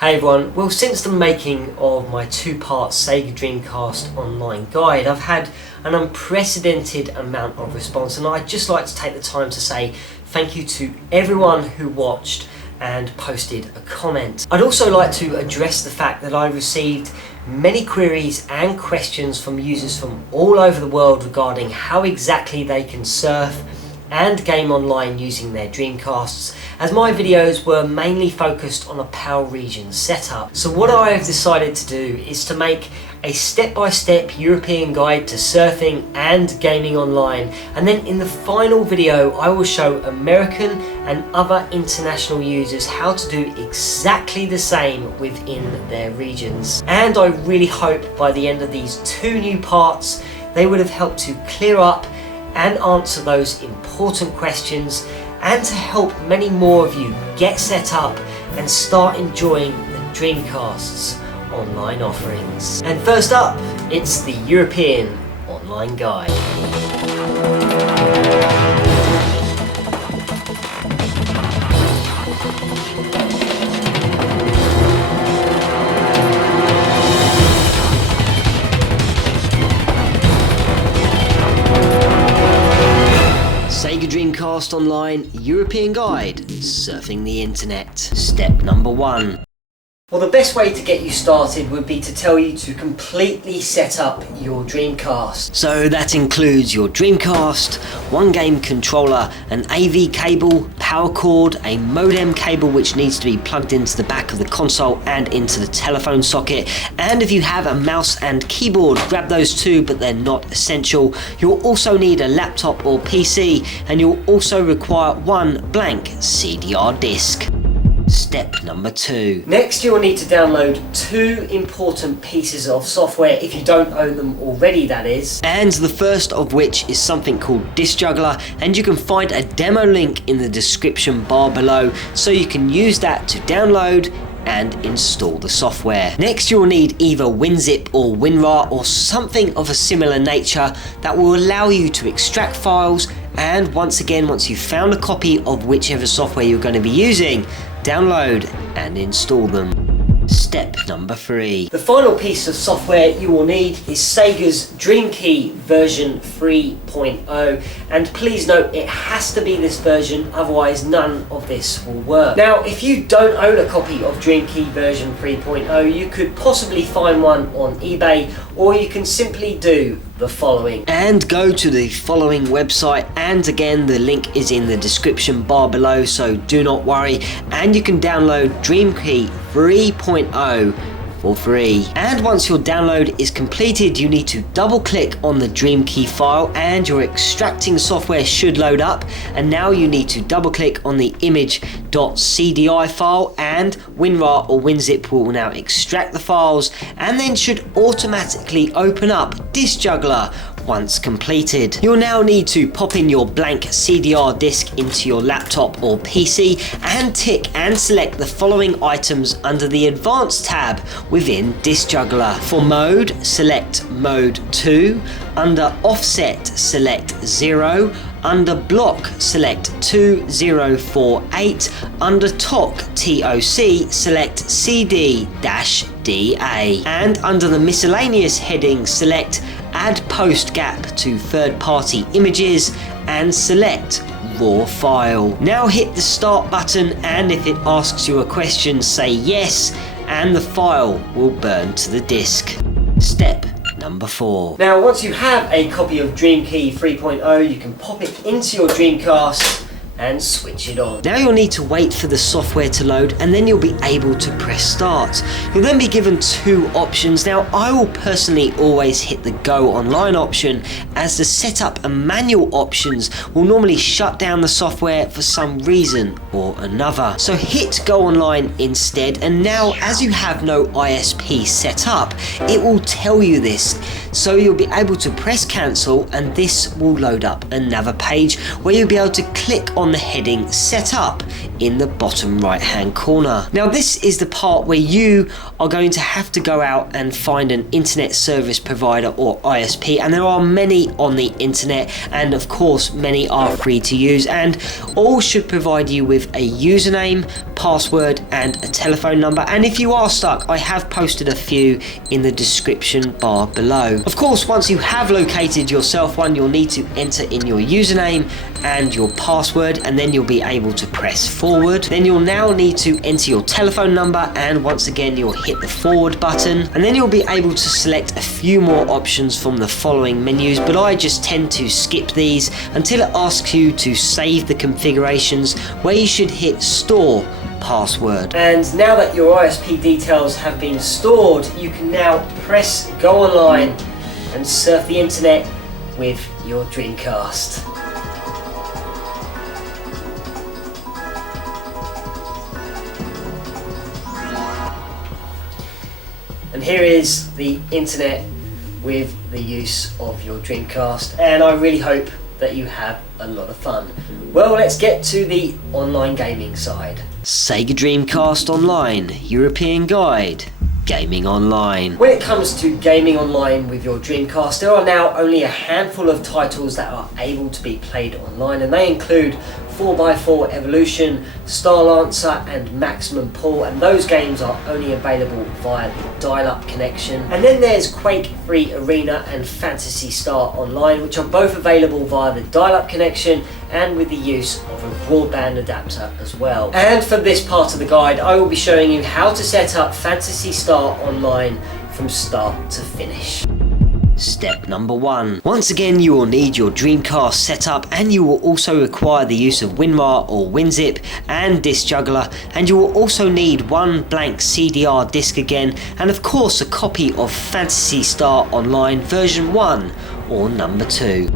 Hey everyone, well since the making of my two-part Sega Dreamcast Online guide, I've had an unprecedented amount of response, and I'd just like to take the time to say thank you to everyone who watched and posted a comment. I'd also like to address the fact that I received many queries and questions from users from all over the world regarding how exactly they can surf and game online using their Dreamcasts, as my videos were mainly focused on a PAL region setup. So what I have decided to do is to make a step-by-step European guide to surfing and gaming online, and then in the final video I will show American and other international users how to do exactly the same within their regions. And I really hope by the end of these two new parts they would have helped to clear up and answer those important questions, and to help many more of you get set up and start enjoying the Dreamcast's online offerings. And first up, it's the European Online Guide. Sega Dreamcast Online European Guide, surfing the internet. Step number 1. Well, the best way to get you started would be to tell you to completely set up your Dreamcast. So that includes your Dreamcast, one game controller, an AV cable, power cord, a modem cable which needs to be plugged into the back of the console and into the telephone socket, and if you have a mouse and keyboard, grab those too, but they're not essential. You'll also need a laptop or PC, and you'll also require one blank CDR disc. Step number 2. Next, you'll need to download two important pieces of software, if you don't own them already, that is. And the first of which is something called diskjuggler, and you can find a demo link in the description bar below, so you can use that to download and install the software. Next, you'll need either winzip or winrar or something of a similar nature that will allow you to extract files, and once you've found a copy of whichever software you're going to be using, download and install them. Step number 3. The final piece of software you will need is Sega's Dreamkey version 3.0, and please note it has to be this version, otherwise none of this will work. Now, if you don't own a copy of Dreamkey version 3.0, you could possibly find one on eBay, or you can simply do the following and go to the following website, and again the link is in the description bar below, so do not worry, and you can download Dreamkey 3.0 for free. And once your download is completed, you need to double click on the Dreamkey file and your extracting software should load up, and now you need to double click on the image.cdi file, and winrar or winzip will now extract the files and then should automatically open up diskjuggler once completed. You'll now need to pop in your blank CDR disc into your laptop or PC and tick and select the following items under the Advanced tab within diskjuggler. For mode, select mode 2, under offset select 0, under block select 2048, under TOC select CD-DA, and under the miscellaneous heading select add post gap to third-party images and select raw file. Now hit the start button, and if it asks you a question, say yes, and the file will burn to the disk. Step number 4. Now, once you have a copy of Dreamkey 3.0, you can pop it into your Dreamcast and switch it on. Now you'll need to wait for the software to load, and then you'll be able to press start. You'll then be given two options. Now, I will personally always hit the go online option, as the setup and manual options will normally shut down the software for some reason or another. So hit go online instead, and now as you have no ISP set up, it will tell you this. So you'll be able to press cancel, and this will load up another page where you'll be able to click on the heading setup in the bottom right hand corner. Now this is the part where you are going to have to go out and find an internet service provider or ISP, and there are many on the internet, and of course many are free to use, and all should provide you with a username, password and a telephone number. And if you are stuck, I have posted a few in the description bar below. Of course, once you have located yourself one, you'll need to enter in your username and your password, and then you'll be able to press forward. Then you'll now need to enter your telephone number, and once again you'll hit the forward button, and then you'll be able to select a few more options from the following menus, but I just tend to skip these until it asks you to save the configurations, where you should hit store password. And now that your ISP details have been stored, you can now press go online and surf the internet with your Dreamcast. And here is the internet with the use of your Dreamcast, and I really hope that you have a lot of fun. Well, let's get to the online gaming side. Sega Dreamcast Online, European Guide, Gaming Online. When it comes to gaming online with your Dreamcast, there are now only a handful of titles that are able to be played online, and they include 4x4 Evolution, Star Lancer and Maximum Pull, and those games are only available via the dial-up connection. And then there's Quake 3 Arena and Phantasy Star Online, which are both available via the dial-up connection and with the use of a broadband adapter as well. And for this part of the guide, I will be showing you how to set up Phantasy Star Online from start to finish. Step number 1. Once again, you will need your Dreamcast setup, and you will also require the use of WinRAR or WinZip and diskjuggler, and you will also need one blank CDR disc again, and of course a copy of Phantasy Star Online version 1 or number 2.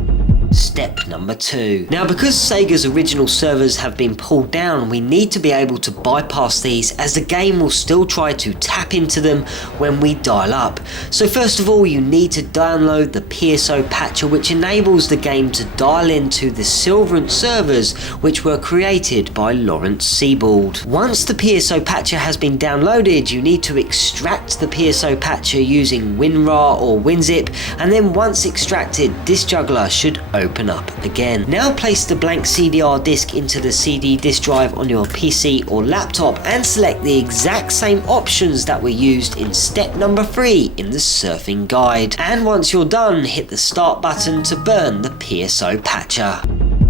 Step number 2. Now, because Sega's original servers have been pulled down, we need to be able to bypass these, as the game will still try to tap into them when we dial up. So first of all, you need to download the PSO Patcher, which enables the game to dial into the Silverant servers, which were created by Lawrence Siebold. Once the PSO Patcher has been downloaded, you need to extract the PSO Patcher using WinRAR or WinZip, and then once extracted, diskjuggler should open up again. Now place the blank CDR disc into the CD disk drive on your PC or laptop, and select the exact same options that were used in step number 3 in the surfing guide. And once you're done, hit the start button to burn the PSO Patcher.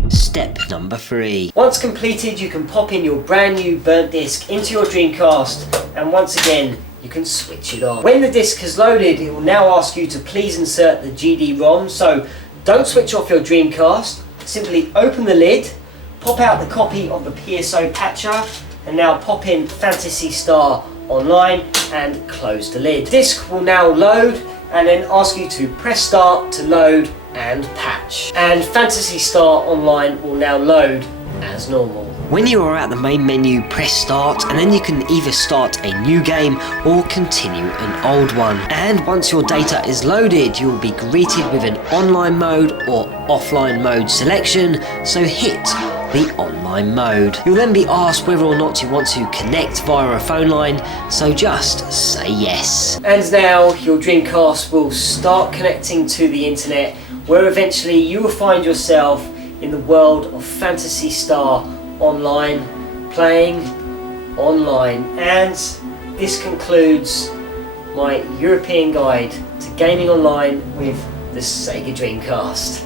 Step number 3. Once completed, you can pop in your brand new burnt disc into your Dreamcast, and once again you can switch it on. When the disc has loaded, it will now ask you to please insert the GD-ROM, so don't switch off your Dreamcast, simply open the lid, pop out the copy of the PSO Patcher, and now pop in Phantasy Star Online and close the lid. The disc will now load and then ask you to press start to load and patch. And Phantasy Star Online will now load as normal. When you are at the main menu, press start, and then you can either start a new game or continue an old one. And once your data is loaded, you will be greeted with an online mode or offline mode selection, so hit the online mode. You'll then be asked whether or not you want to connect via a phone line, so just say yes. And now your Dreamcast will start connecting to the internet, where eventually you will find yourself in the world of Phantasy Star Online, playing online. And this concludes my European guide to gaming online with the Sega Dreamcast.